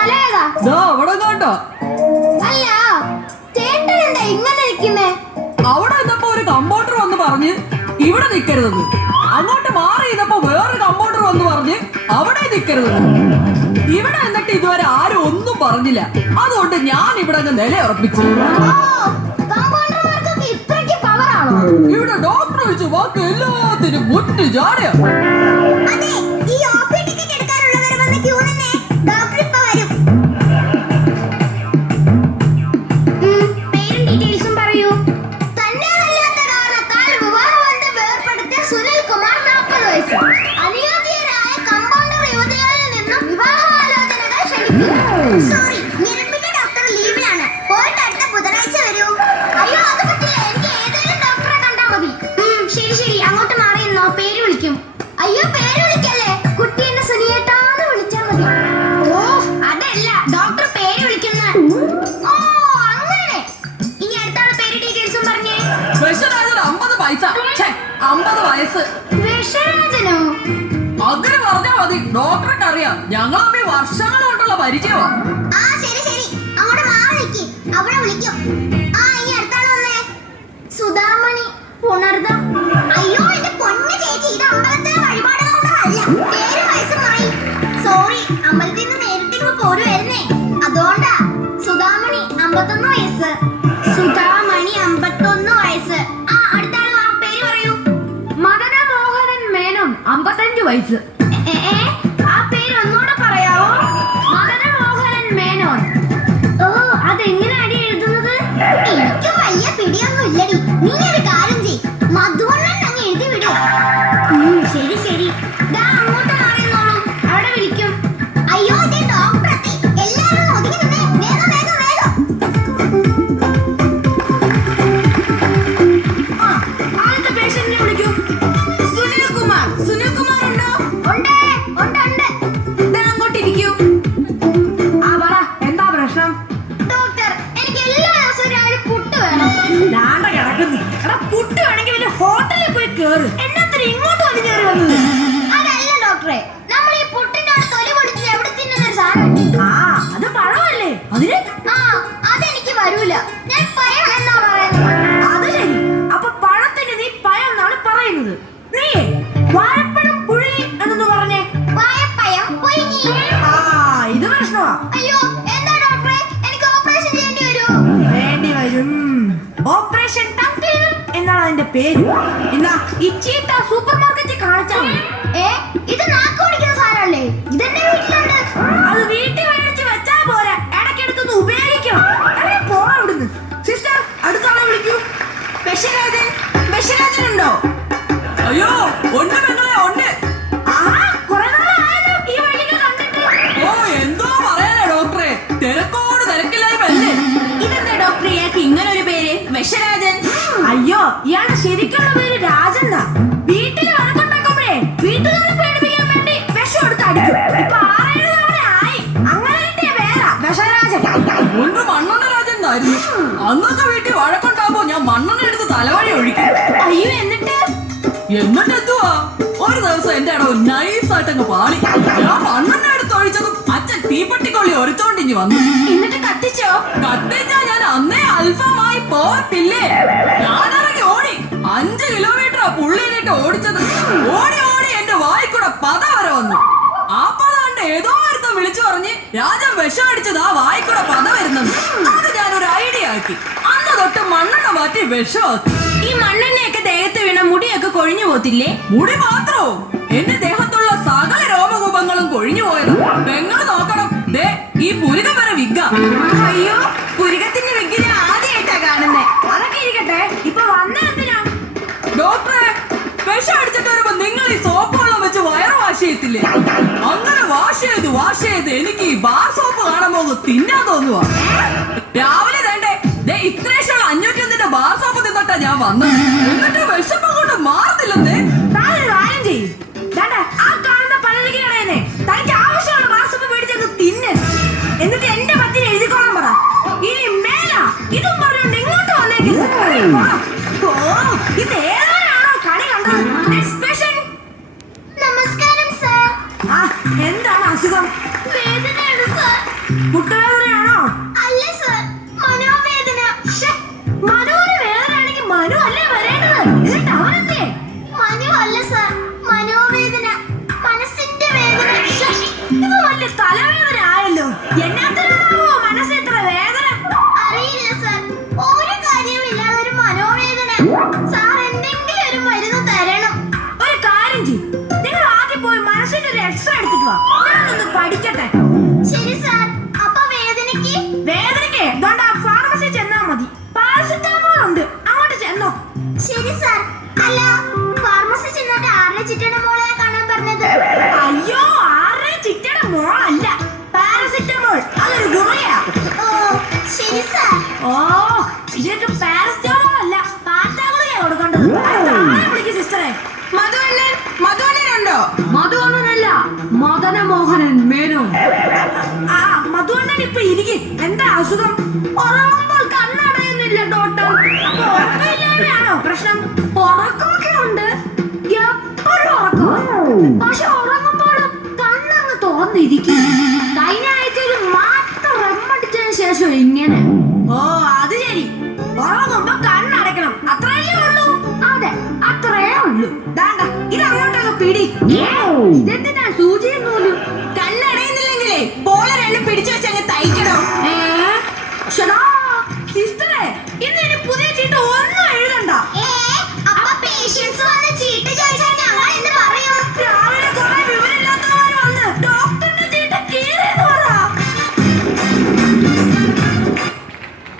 സ്ഥലം ഏതാ? അവിടെ കേട്ടോ. അല്ല ചേട്ടൻ എന്താ ഇങ്ങനെ നിൽക്കുന്നേ? അവിടെ നിന്നപ്പോ ഒരു കമ്പൗണ്ടർ വന്ന് പറഞ്ഞ് ഇവിടെ നിൽക്കരുതെന്ന്. അങ്ങോട്ട് മാറി ചെയ്തപ്പോ വേറൊരു കമ്പൗണ്ടർ വന്ന് പറഞ്ഞ് അവിടെ നിൽക്കരുതെന്ന്. ഇവിടെ എന്നിട്ട് ഇതുവരെ ആരും ഒന്നും പറഞ്ഞില്ല. അതുകൊണ്ട് ഞാൻ ഇവിടെ അങ്ങ് നിലയുറപ്പിച്ചു. ഇവിടെ ഡോക്ടർ വെച്ച് ബാക്കി എല്ലാത്തിനും മുറ്റ് ചാടിയ. അങ്ങനെ പറഞ്ഞാ മതി. ഡോക്ടർക്ക് അറിയാം ഞങ്ങൾ വർഷങ്ങൾ കൊണ്ടുള്ള പരിചയമാണ്. സുധാമണി പുണർദ. അയ്യോ എന്റെ പൊന്നു ചേച്ചി, ഇത് അമ്പലത്തിലെ വഴിപാടുകളൊന്നുമല്ല. പേര് വയസ്സ് മാറി. സോറി, അമ്പലത്തിൽ നിന്ന് നേരിട്ട് പോരുവായിരുന്നേ, അതുകൊണ്ടാ. സുധാമണി 51 വയസ്സ്. സുധാമണി 51 വയസ്സ്. അടുത്ത ആള് ആ പേര് പറയൂ. മദന മോഹനൻ മേനോൻ 55 വയസ്സ്. ആ പേര് ഒന്നുകൂടെ പറയാവോ? മദന മോഹനൻ മേനോൻ. ഓ, അതെങ്ങനെ അടി എഴുതുന്നത്? എനിക്ക് വലിയ പിടിയൊന്നും ഇല്ലടി. നീ ഒരു കാര്യം ചെയ്, മധുവണ്ണൻ അങ്ങ് എഴുതി വിടും. ശരി ശരി, ദാ അങ്ങോട്ട് മാറിയെന്നോളൂ, അവിടെ വിളിക്കും. അയ്യോ ഇതേ ഡോക്ടർ എത്തി. എല്ലാവരും ഒതുങ്ങി നിന്നേ, വേഗം വേഗം വേഗം. ആദ്യത്തെ പേഷ്യന്റിനെ വിളിക്കൂ. സുനിൽ കുമാർ. സുനിൽ കുമാർ ഉണ്ടോ? ഉണ്ട് ഉണ്ട് ഉണ്ട്. ദാ അങ്ങോട്ട് ഇരിക്കൂ. പറ, എന്താ പ്രശ്നം? ഡോക്ടർ, എനിക്ക് എല്ലാ ദിവസവും രാവിലെ പുട്ട് വേണം. ദാണ്ട കിടക്കുന്നു. എടാ, പുട്ട് വേണമെങ്കിൽ വലിയ ഹോട്ടലിൽ പോയി കേറ്. എന്നാത്തിന് ഇങ്ങോട്ട് വന്ന് കയറി വന്നത്? അതല്ല ഡോക്ടറെ, നമ്മൾ ഈ പുട്ടിന്റെ അവിടെ തൊലി പൊടിച്ച് എവിടെ തിന്നുന്നൊരു സാധനം. അത് പഴമല്ലേ? അതിന് അതെനിക്ക് വരൂല. ഞാൻ പയം എന്നാ പറയുന്നത്. അത് ശരി. അപ്പൊ പഴത്തിന് നീ പയം എന്നാണ് പറയുന്നത്. നീ വാഴപ്പഴം പുഴുങ്ങി എന്നൊന്ന് പറഞ്ഞേ. വാഴപ്പഴം പുഴുങ്ങി. ഇത് പ്രശ്നമാ. അയ്യോ, എന്താ ഡോക്ടറെ, എനിക്ക് ഓപ്പറേഷൻ ചെയ്യേണ്ടി വരുമോ? വേണ്ടി വരും. ഓപ്പറേഷൻ ടങ് ക്ലീനർ എന്നാണ് അതിന്റെ പേര്. എന്നാ ഈ ചീത്ത സൂപ്പർ മാർക്കറ്റിൽ കാണിച്ചാൽ മതി. ഇത് നാക്ക് ഓടിക്കുന്ന സാധനമല്ലേ? ഇതെന്റെ വീട്ടിലുണ്ട്. അത് വീട്ടിൽ മേടിച്ച് വെച്ചാ പോരാ, ഇടയ്ക്കെടുത്തൊന്ന് ഉപയോഗിക്കണം. പോണ ഇവിടുന്ന്. സിസ്റ്റർ, അടുത്താളെ വിളിക്കൂ. ബഷീരാജൻ. ബഷീരാജൻ ഉണ്ടോ? അയ്യോ ഉണ്ട് പെങ്ങളെ, ഉണ്ട്. കുറെ നാളായല്ലോ ഈ വഴിക്ക് കണ്ടിട്ട്. ഓ എന്തോ പറയാനാ ഡോക്ടറെ, തിരക്കോട് തിരക്കില്ലായ്മല്ലേ. ഇതെന്താ ഡോക്ടർ ഇയാൾക്ക് ഇങ്ങനെ ഒരു പേര്? വിഷരാജൻ. അയ്യോ, ഇയാളുടെ ശരിക്കുള്ള പേര് രാജന്നാ. വീട്ടില് വഴക്കുണ്ടാക്കുമ്പോഴേ വീട്ടുകാരെ പേടിപ്പിക്കാൻ വേണ്ടി വിഷം എടുത്ത് അടിക്കും. ഇപ്പൊ 6-7 തവണ ആയി. അങ്ങനെ കിട്ടിയ പേരാ വിഷരാജൻ. മുൻപ് മണ്ണെണ്ണ രാജൻ എന്നായിരുന്നു. അന്നൊക്കെ വീട്ടിൽ വഴക്കുണ്ടാകുമ്പോ ഞാൻ മണ്ണെണ്ണ എടുത്ത് തലവഴി ഒഴിക്കും. അയ്യോ, എന്നിട്ട് എന്തുവാ, ഒരു ദിവസം എന്റെ അടവ് നൈസായിട്ട് അങ്ങ് പാളി. ഞാൻ മണ്ണെണ്ണ എടുത്ത് ഒഴിച്ചതും അച്ഛൻ തീപ്പട്ടിക്കൊള്ളി ഒരച്ചോണ്ടിഞ്ഞ് വന്നു. എന്നിട്ട് കത്തിച്ചോ? കത്തിച്ചാ ഞാൻ അന്നേ അൽഫമായി പോത്തില്ലേ. ഞാനിറങ്ങി ഓടി. 5 കിലോമീറ്ററാ പുള്ളിയിലിട്ട് ഓടിച്ചത്. ഓടി ഓടി എന്റെ വായിക്കൂടെ പത വരെ വന്നു. ആ പത കണ്ട് ഏതോ ഒരുത്തം വിളിച്ചു പറഞ്ഞ് രാജൻ വിഷം അടിച്ചത് ആ വായിക്കൂടെ പത വരുന്നത്. അത് ഞാനൊരു ഐഡിയ ആക്കി. അന്ന് തൊട്ട് മണ്ണെണ്ണ മാറ്റി വിഷമാക്കി. ഈ മണ്ണെണ്ണയൊക്കെ ദേഹത്ത് വീണ മുടിയൊക്കെ കൊഴിഞ്ഞു പോത്തില്ലേ? മുടി മാത്രോ, എന്റെ ദേഹത്തുള്ള സകല രോമകൂപങ്ങളും കൊഴിഞ്ഞു പോയത്. പെങ്ങള് നോക്കണം, ദേ ഈ പുരുകം വരെ വിഗ്ഗ. അയ്യോ, പുരുകത്തിന്റെ വിഗ്ഗിനെ ആദ്യമായിട്ടാ കാണുന്നേ. അതൊക്കെ ഇരിക്കട്ടെ, ഇപ്പൊ വന്ന എന്തിനാ? ഡോക്ടറെ, വിഷം അടിച്ചിട്ട് വരുമ്പോ നിങ്ങൾ ഈ സോപ്പ് വെള്ളം വെച്ച് വയറ് വാഷ് ചെയ്യത്തില്ലേ? അങ്ങനെ വാഷ് ചെയ്ത് എനിക്ക് ഈ ബാർ സോപ്പ് കാണുമ്പോ തിന്നാൻ തോന്നുവാ. രാവിലെ വേണ്ടേ ഇത്രേശുള്ള 501 ബാർ സോപ്പ് തിന്നിട്ടാ ഞാൻ വന്നത്. എന്നിട്ട് വിഷപ്പ് കൊണ്ട് മാറുന്നില്ലെന്നേ. കാര്യം ചെയ്യും. ആ കാണുന്ന പലചരക്ക് കടയനെ തനിക്ക് ആവശ്യമുള്ള ബാർ സോപ്പ് മേടിച്ചങ്ങ് തിന്ന്. എന്നിട്ട് എന്റെ പത്തിന് എഴുതിക്കോളാൻ പറ. ഇനി മേല ഇതും പറഞ്ഞോണ്ട് ഇങ്ങോട്ട് വന്നേക്കരുത്. ഓ, ഇത് ഏതാണോ കണി കണ്ടത്? നമസ്കാരം സർ. എന്താണ് അസുഖം? വേദനയാണ് സർ. മുട്ടുവേദനയാണോ? അല്ല സർ, മനോവേദന. ശ്ശെ, മനുവിന് വേദനയാണെങ്കിൽ മനു അല്ലേ വരേണ്ടത്? എന്നിട്ട് അവനെന്തേ? മനു അല്ല സർ, മനോവേദന, മനസ്സിന്റെ വേദന. ശ്ശെ, ഇത് വലിയ തലവേദന ആയല്ലോ. എന്നാത്തിനാണോ മനസ്സിൽ ഇത്ര വേദന? അറിയില്ല സർ, ഒരു കാര്യമില്ലാതെ ഒരു മനോവേദന. സാർ എന്തെങ്കിലും ഒരു മരുന്ന് തരണം. ഒരു കാര്യം ചെയ്യും, നിങ്ങൾ ആദ്യം പോയി മനസ്സിന്റെ ഒരു എക്സ്റേ എടുത്തിട്ട് വാ. ഞാനൊന്ന് പഠിക്കട്ടെ. ശരി സാർ. അപ്പൊ വേദനയ്ക്ക്? വേദനയ്ക്ക് ദാണ്ടാ ഫാർമസി ചെന്നാ മതി. പാരസിറ്റമോൾ ഉണ്ട്, അങ്ങോട്ട് ചെന്നോ. ശരി സാർ. അല്ല, ഫാർമസി ചെന്നിട്ട് ആരുടെ ചിറ്റയുടെ മോളെ കാണാൻ പറഞ്ഞത്? അയ്യോ, ആരുടെ ചിറ്റയുടെ മോളല്ല, പാരസിറ്റമോൾ. അതൊരു ഗുളികയാ. ഓ ശരി സാർ. ഓ, ഇതൊക്കെ പാരസിറ്റമോൾ അല്ല, പാറ്റാ ഗുളികയാ കൊടുക്കേണ്ടത്. വിളിക്ക് സിസ്റ്ററെ. മധുവണ്ണനുണ്ടോ? മധുവണ്ണനല്ല, മദനമോഹനൻ മേനോൻ. ആ മധുവണ്ണൻ ഇപ്പൊ ഇരിക്കും. എന്താ അസുഖം? ഉറങ്ങുമ്പോൾ കണ്ണടയുന്നില്ല ഡോക്ടർ. അപ്പൊ ഉറക്കമില്ലാതെയാണോ പ്രശ്നം? ഉറക്കമൊക്കെ ഉണ്ട്, എപ്പോഴും ഉറക്കം. പക്ഷെ ഉറങ്ങുമ്പോഴും കണ്ണങ്ങ് തുറന്നിരിക്കും. കഴിഞ്ഞ ആഴ്ചയിൽ മാത്രം റമ്മടിച്ചതിന് ശേഷം ഇങ്ങനെ. ഓ അത് ശരി, ഉറങ്ങുമ്പോ കണ്ണടയ്ക്കണം, അത്രയല്ലേ ഉള്ളൂ? അതെ, അത്രേ ഉള്ളൂ. ദാണ്ട ഇത് അങ്ങോട്ടൊക്കെ പിടി. ഇതെന്തിനാ സൂചിയൊന്നുമല്ലോ? കണ്ണടയുന്നില്ലെങ്കിലേ ബോളർ എണ്ണം പിടിച്ചു വെച്ചങ്ങ് തയ്ക്കണോ?